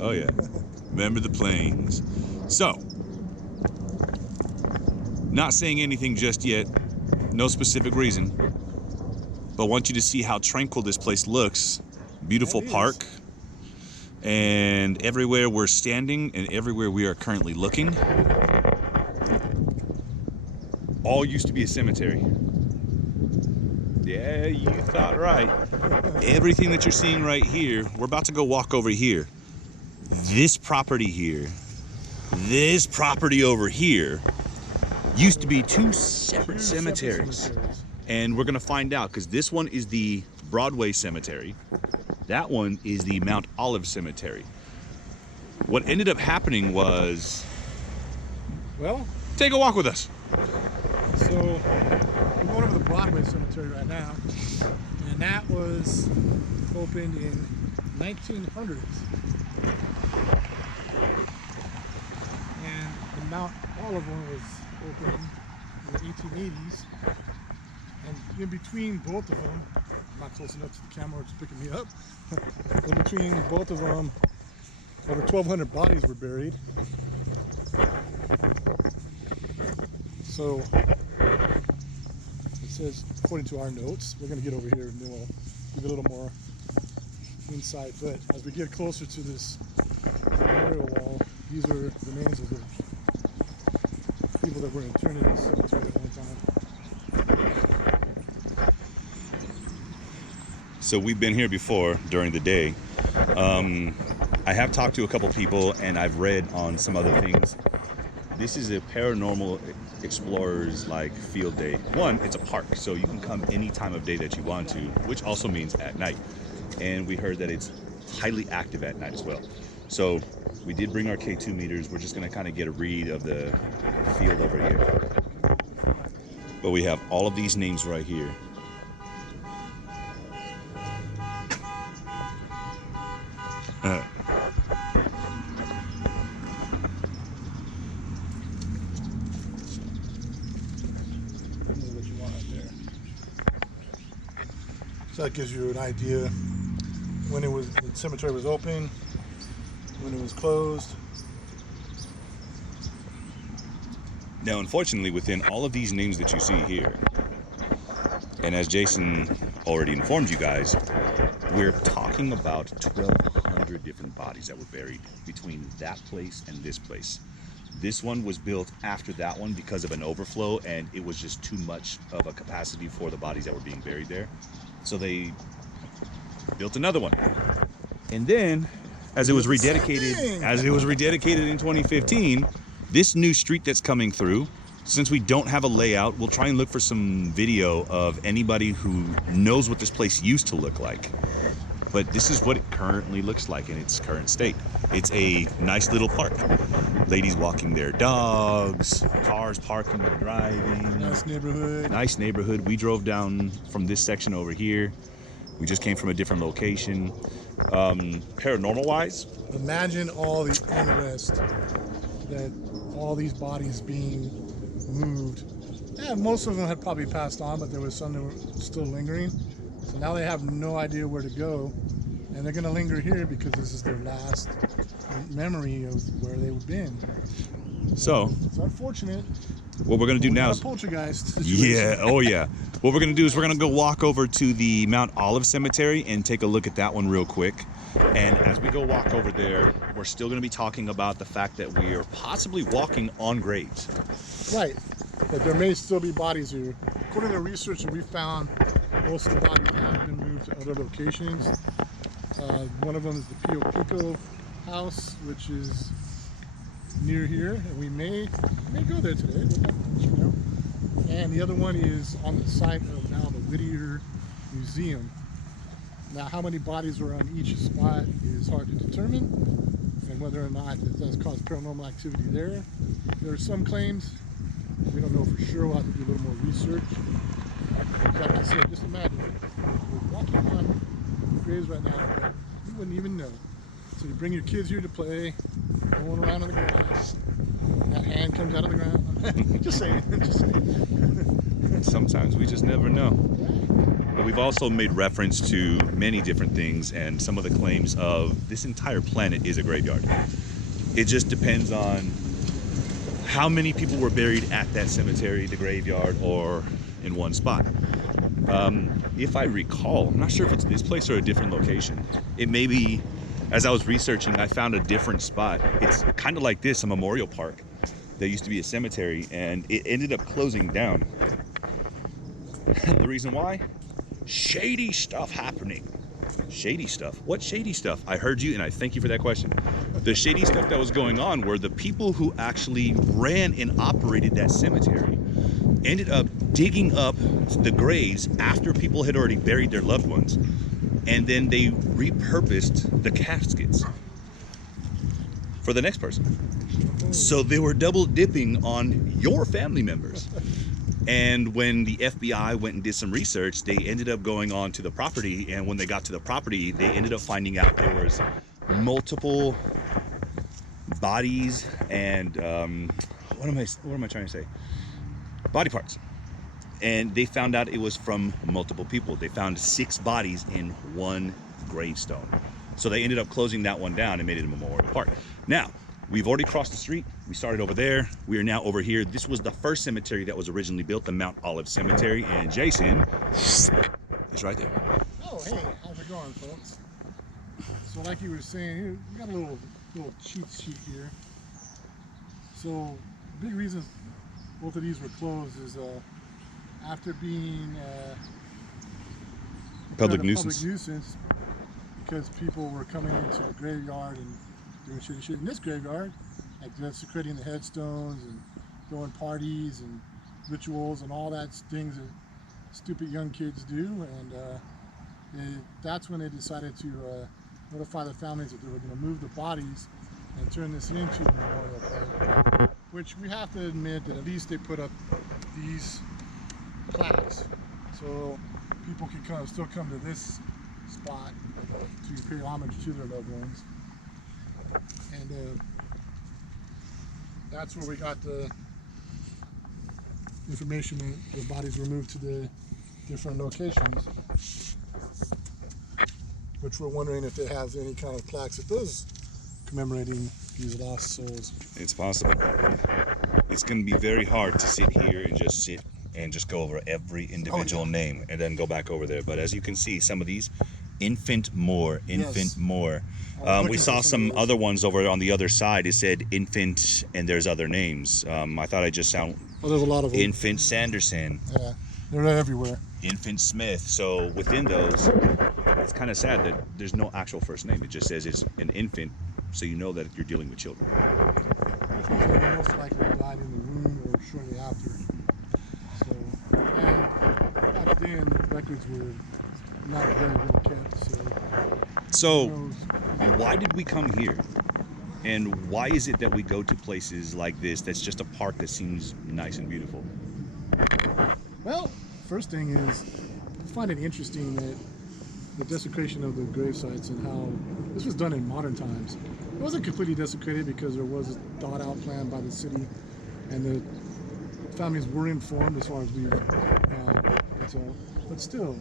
Oh yeah. Remember the plains. So, not saying anything just yet, no specific reason, but want you to see how tranquil this place looks. Beautiful park. And everywhere we're standing and everywhere we are currently looking, all used to be a cemetery. Yeah, you thought right. Everything that you're seeing right here, we're about to go walk over here. This property here, this property over here, used to be two separate cemeteries. And we're gonna find out, because this one is the Broadway Cemetery. That one is the Mount Olive Cemetery. What ended up happening was, well, take a walk with us. So we're going over the Broadway Cemetery right now, and that was opened in 1900s. And the Mount Olive one was opened in the 1880s. And in between both of them, I'm not close enough to the camera, it's picking me up. In between both of them, over 1,200 bodies were buried. So it says, according to our notes, we're going to get over here and then we'll give a little more insight. But as we get closer to this memorial wall, these are the names of the people that were interned in this cemetery at one time. So we've been here before during the day. I have talked to a couple people and I've read on some other things. This is a paranormal explorers like field day. One, it's a park, so you can come any time of day that you want to, which also means at night. And we heard that it's highly active at night as well. So we did bring our K2 meters. We're just gonna kind of get a read of the field over here. But we have all of these names right here. So that gives you an idea when the cemetery was open, when it was closed. Now, unfortunately, within all of these names that you see here, and as Jason already informed you guys, we're talking about 1,200 different bodies that were buried between that place and this place. This one was built after that one because of an overflow, and it was just too much of a capacity for the bodies that were being buried there. So they built another one. And then, as it was rededicated in 2015, this new street that's coming through, since we don't have a layout, we'll try and look for some video of anybody who knows what this place used to look like. But this is what it currently looks like in its current state. It's a nice little park. Ladies walking their dogs, cars parking and driving. Nice neighborhood. Nice neighborhood. We drove down from this section over here. We just came from a different location. Paranormal wise, imagine all the unrest that all these bodies being moved. Yeah, most of them had probably passed on, but there was some that were still lingering. So now they have no idea where to go, and they're going to linger here because this is their last memory of where they've been. So it's unfortunate. What we're going to do now is poltergeist situation. Yeah, oh yeah. What we're going to do is we're going to go walk over to the Mount Olive Cemetery and take a look at that one real quick. And as we go walk over there, we're still going to be talking about the fact that we are possibly walking on graves. Right, that there may still be bodies here. According to the research that we found, most of the bodies have been moved to other locations. One of them is the Pio Pico house, which is near here, and we may go there today. You know. And the other one is on the site of now the Whittier Museum. Now, how many bodies are on each spot is hard to determine, and whether or not it does cause paranormal activity there. There are some claims. We don't know for sure. We'll have to do a little more research. Like I said, just imagine we're walking on graves right now, but you wouldn't even know. So you bring your kids here to play, going around on the grass. That hand comes out of the ground. Just saying. Just saying. Sometimes we just never know. Yeah. we've also made reference to many different things and some of the claims of this entire planet is a graveyard. It just depends on how many people were buried at that cemetery, the graveyard, or in one spot. If I recall, I'm not sure if it's this place or a different location. It may be, as I was researching, I found a different spot. It's kind of like this, a memorial park. There used to be a cemetery and it ended up closing down. The reason why? Shady stuff happening. Shady stuff? What shady stuff? I heard you and I thank you for that question. The shady stuff that was going on were the people who actually ran and operated that cemetery ended up digging up the graves after people had already buried their loved ones, and then they repurposed the caskets for the next person. So they were double dipping on your family members. And when the FBI went and did some research, they ended up going on to the property, and when they got to the property, they ended up finding out there was multiple bodies and what am I trying to say? Body parts. And they found out it was from multiple people. They found 6 bodies in one gravestone. So they ended up closing that one down and made it a memorial park. Now, we've already crossed the street. We started over there. We are now over here. This was the first cemetery that was originally built, the Mount Olive Cemetery. And Jason is right there. Oh, hey, how's it going, folks? So like you were saying, we got a little cheat sheet here. So big reasons both of these were closed is after being Public a nuisance. public nuisance because people were coming into the graveyard and doing shit in this graveyard, like desecrating the headstones and throwing parties and rituals and all that things that stupid young kids do. And that's when they decided to notify the families that they were going to move the bodies and turn this into a memorial park, which we have to admit that at least they put up these plaques so people can still come to this spot to pay homage to their loved ones. And that's where we got the information that the bodies were moved to the different locations, which we're wondering if they have any kind of plaques at those commemorating these lost souls. It's possible. It's going to be very hard to sit here and just go over every individual name and then go back over there. But as you can see, some of these, infant more. We saw some other ones over on the other side. It said infant and there's other names. I thought I just sound. Well, there's a lot of them. Infant Sanderson. Yeah, they're everywhere. Infant Smith. So within those, it's kind of sad that there's no actual first name. It just says it's an infant, so you know that you're dealing with children. Which means they most likely died in the womb or shortly after. So, and back then the records were not very well kept. So why did we come here? And why is it that we go to places like this that's just a park that seems nice and beautiful? Well, first thing is, I find it interesting that the desecration of the grave sites and how this was done in modern times. It wasn't completely desecrated because there was a thought out plan by the city and the families were informed as far as we can tell, but still.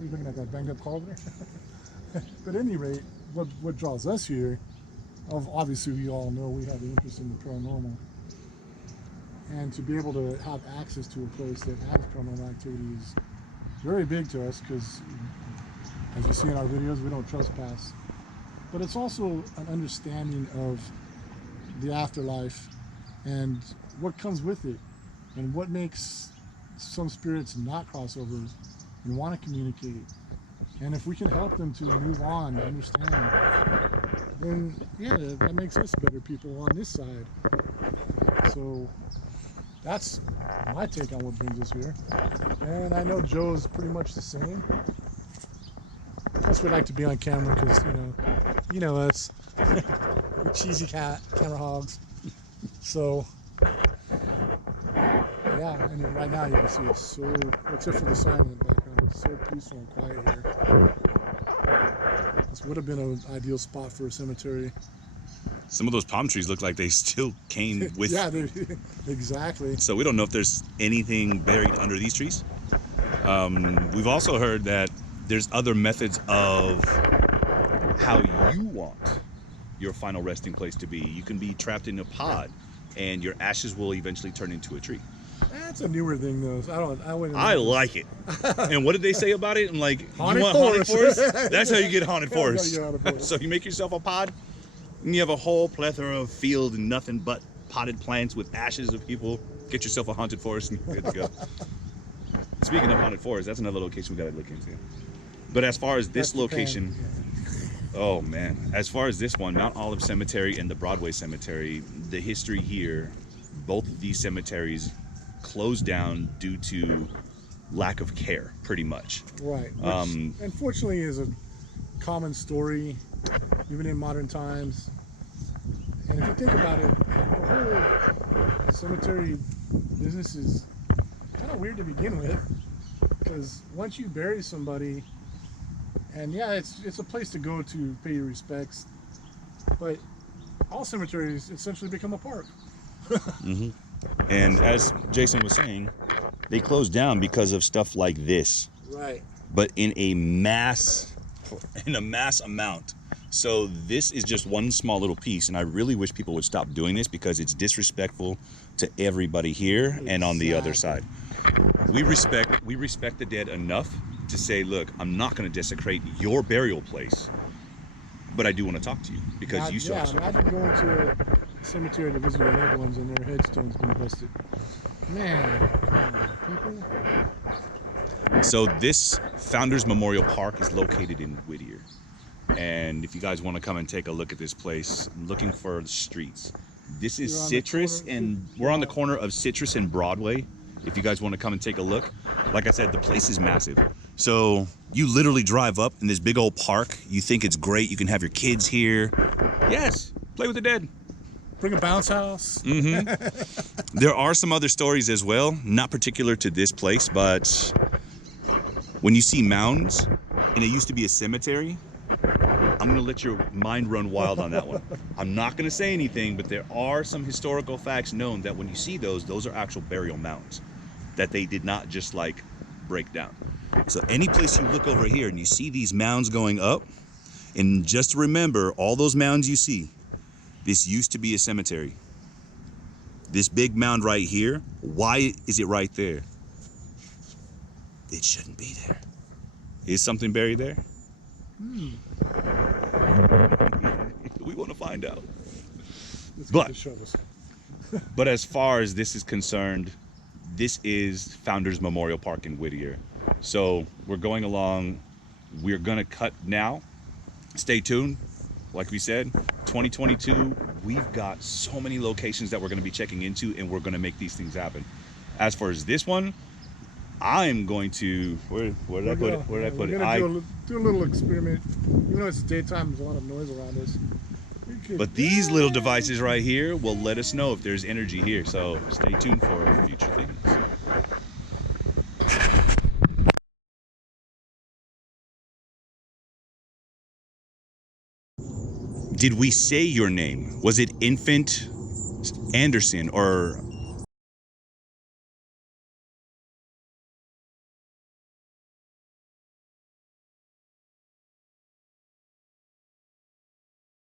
You're looking at that banged up car there? But at any rate, what draws us here, obviously we all know we have an interest in the paranormal. And to be able to have access to a place that has paranormal activity is very big to us because, as you see in our videos, we don't trespass. But it's also an understanding of the afterlife and what comes with it and what makes some spirits not cross over and want to communicate. And if we can help them to move on, to understand, then yeah, that makes us better people on this side. So that's my take on what brings us here. And I know Joe's pretty much the same. Plus we like to be on camera because, you know us, we're cheesy camera hogs. So yeah, and right now you can see it's so, except for the sign in the background, it's so peaceful and quiet here. This would have been an ideal spot for a cemetery. Some of those palm trees look like they still came with. Yeah, exactly. So we don't know if there's anything buried under these trees. We've also heard that there's other methods of how you want your final resting place to be. You can be trapped in a pod, and your ashes will eventually turn into a tree. That's a newer thing, though. I wouldn't. I like it. And what did they say about it? I'm like, Haunted you want haunted forest. forest? That's how you get haunted Yeah, you gotta forest. get haunted forest. So you make yourself a pod, and you have a whole plethora of field and nothing but potted plants with ashes of people. Get yourself a haunted forest and you're good to go. Speaking of haunted forest, that's another location we gotta look into. But as far as this location, oh man, as far as this one, Mount Olive Cemetery and the Broadway Cemetery, the history here, both of these cemeteries closed down due to lack of care, pretty much. Right. Which, unfortunately, is a common story, even in modern times. And if you think about it, the whole cemetery business is kind of weird to begin with, because once you bury somebody, and yeah, it's a place to go to pay your respects, but all cemeteries essentially become a park. Mm-hmm. And as Jason was saying, they closed down because of stuff like this. Right. But in a mass amount. So this is just one small little piece, and I really wish people would stop doing this because it's disrespectful to everybody here. Exactly. And on the other side. We respect the dead enough to say, look, I'm not going to desecrate your burial place, but I do want to talk to you because you saw. Yeah, imagine going to a cemetery to visit your loved ones and their headstones being busted. Man, come on, people. So this Founders Memorial Park is located in Whittier. And if you guys want to come and take a look at this place, I'm looking for the streets. This is Citrus, and we're on the corner of Citrus and Broadway. If you guys want to come and take a look, like I said, the place is massive. So you literally drive up in this big old park. You think it's great. You can have your kids here. Yes, play with the dead. Bring a bounce house. Mm-hmm. There are some other stories as well, not particular to this place, but when you see mounds and it used to be a cemetery, I'm going to let your mind run wild on that one. I'm not going to say anything, but there are some historical facts known that when you see those are actual burial mounds that they did not just like break down. So any place you look over here and you see these mounds going up, and just remember all those mounds you see, this used to be a cemetery. This big mound right here, why is it right there? It shouldn't be there. Is something buried there? We want to find out. But as far as this is concerned, this is Founders Memorial Park in Whittier. So we're going along. We're going to cut now. Stay tuned. Like we said, 2022, we've got so many locations that we're going to be checking into, and we're going to make these things happen. As far as this one, I'm going to, where did I put it? Where did I put it? We're going to do a little experiment. Even though it's daytime, there's a lot of noise around us. But these little devices right here will let us know if there's energy here. So stay tuned for future things. Did we say your name? Was it Infant Anderson or